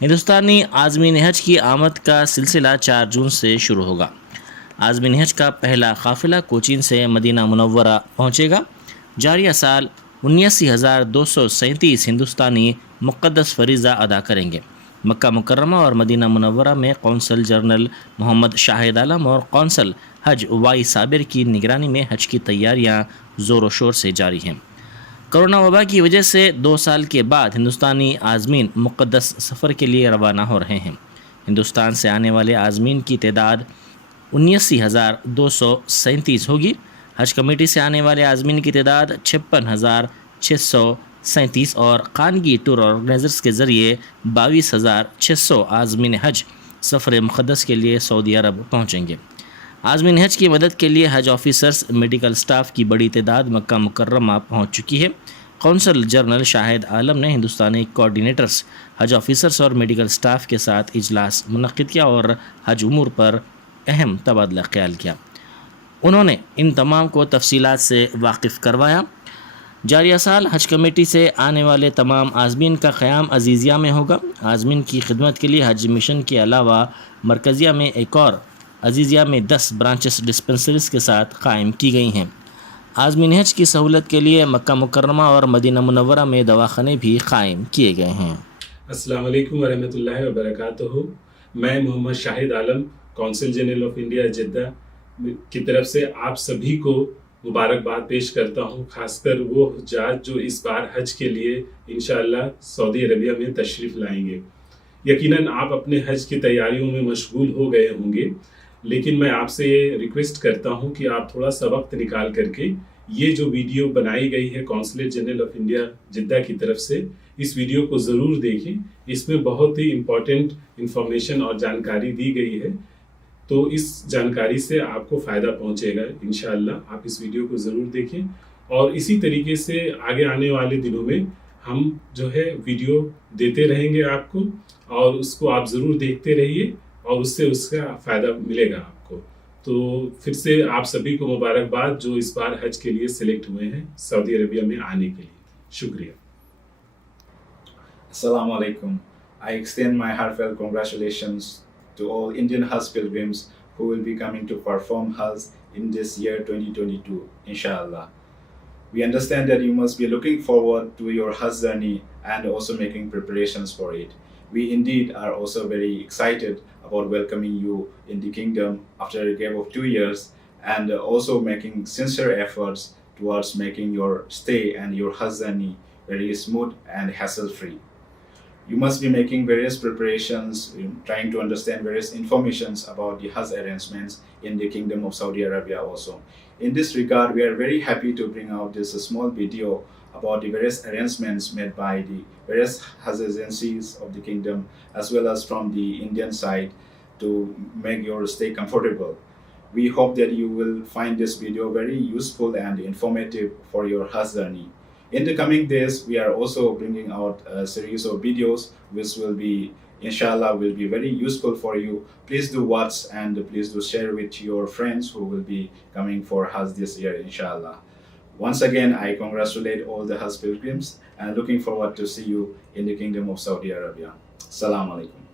ہندوستانی عازمین حج کی آمد کا سلسلہ 4 جون سے شروع ہوگا۔ عازمین حج کا پہلا قافلہ کوچین سے مدینہ منورہ پہنچے گا۔ جاریہ سال 79,237 ہندوستانی مقدس فریضہ ادا کریں گے۔ مکہ مکرمہ اور مدینہ منورہ میں قونصل جنرل محمد شاہد عالم اور قونصل حج وائی صابر کی نگرانی میں حج کی تیاریاں زور و شور سے جاری ہیں۔ کرونا وبا کی وجہ سے 2 سال کے بعد ہندوستانی عازمین مقدس سفر کے لیے روانہ ہو رہے ہیں۔ ہندوستان سے آنے والے عازمین کی تعداد 79,237 ہوگی۔ حج کمیٹی سے آنے والے عازمین کی تعداد 56,637 اور خانگی ٹور آرگنائزرز کے ذریعے 22,600 عازمین حج سفر مقدس کے لیے سعودی عرب پہنچیں گے۔ عازمین حج کی مدد کے لیے حج آفیسرز میڈیکل سٹاف کی بڑی تعداد مکہ مکرمہ پہنچ چکی ہے۔ قونصل جنرل شاہد عالم نے ہندوستانی کوآرڈینیٹرز، حج آفیسرز اور میڈیکل سٹاف کے ساتھ اجلاس منعقد کیا اور حج امور پر اہم تبادلہ خیال کیا۔ انہوں نے ان تمام کو تفصیلات سے واقف کروایا۔ جاریہ سال حج کمیٹی سے آنے والے تمام عازمین کا قیام عزیزیہ میں ہوگا۔ عازمین کی خدمت کے لیے حج مشن کے علاوہ مرکزیہ میں ایک اور عزیزیہ میں 10 برانچز ڈسپنسریز کے ساتھ قائم کی گئی ہیں۔ عازمین حج کی سہولت کے لیے مکہ مکرمہ اور مدینہ منورہ میں دواخانے بھی قائم کیے گئے ہیں۔ السلام علیکم ورحمۃ اللہ وبرکاتہ۔ میں محمد شاہد عالم، قونصل جنرل آف انڈیا جدہ کی طرف سے آپ سبھی کو مبارکباد پیش کرتا ہوں، خاص کر وہ حجاج جو اس بار حج کے لیے انشاءاللہ سعودی عربیہ میں تشریف لائیں گے۔ یقیناً آپ اپنے حج کی تیاریوں میں مشغول ہو گئے ہوں گے، لیکن میں آپ سے یہ ریکویسٹ کرتا ہوں کہ آپ تھوڑا سا وقت نکال کر کے یہ جو ویڈیو بنائی گئی ہے consulate general of India Jeddah کی طرف سے، اس ویڈیو کو ضرور دیکھیں۔ اس میں بہت ہی امپورٹنٹ انفارمیشن اور جانکاری دی گئی ہے، تو اس جانکاری سے آپ کو فائدہ پہنچے گا انشاءاللہ۔ آپ اس ویڈیو کو ضرور دیکھیں، اور اسی طریقے سے آگے آنے والے دنوں میں ہم جو ہے ویڈیو دیتے رہیں گے آپ کو، اور اس کو آپ ضرور دیکھتے رہیے اور اس سے اس کا فائدہ ملے گا آپ کو۔ تو پھر سے آپ سبھی کو مبارکباد جو اس بار حج کے لیے سلیکٹ ہوئے ہیں سعودی عربیہ میں آنے کے لیے۔ شکریہ۔ Assalamu alaikum. I extend my heartfelt congratulations to all Indian Haj Pilgrims who will be coming to perform Hajj in this year 2022, inshallah. We understand that you must be looking forward to your Hajj journey and also making preparations for it. We indeed are also very excited about welcoming you in the kingdom after a gap of 2 years, and also making sincere efforts towards making your stay and your Hajj journey very smooth and hassle-free. You must be making various preparations, trying to understand various informations about the Hajj arrangements in the Kingdom of Saudi Arabia also. In this regard, we are very happy to bring out this small video about the various arrangements made by the various Hajj agencies of the kingdom, as well as from the Indian side, to make your stay comfortable. We hope that you will find this video very useful and informative for your Hajj journey. In the coming days, we are also bringing out a series of videos which will be, inshallah, will be very useful for you. Please do watch and please do share with your friends who will be coming for Hajj this year, inshallah. Once again, I congratulate all the Haj pilgrims and looking forward to see you in the Kingdom of Saudi Arabia. Assalamu alaikum.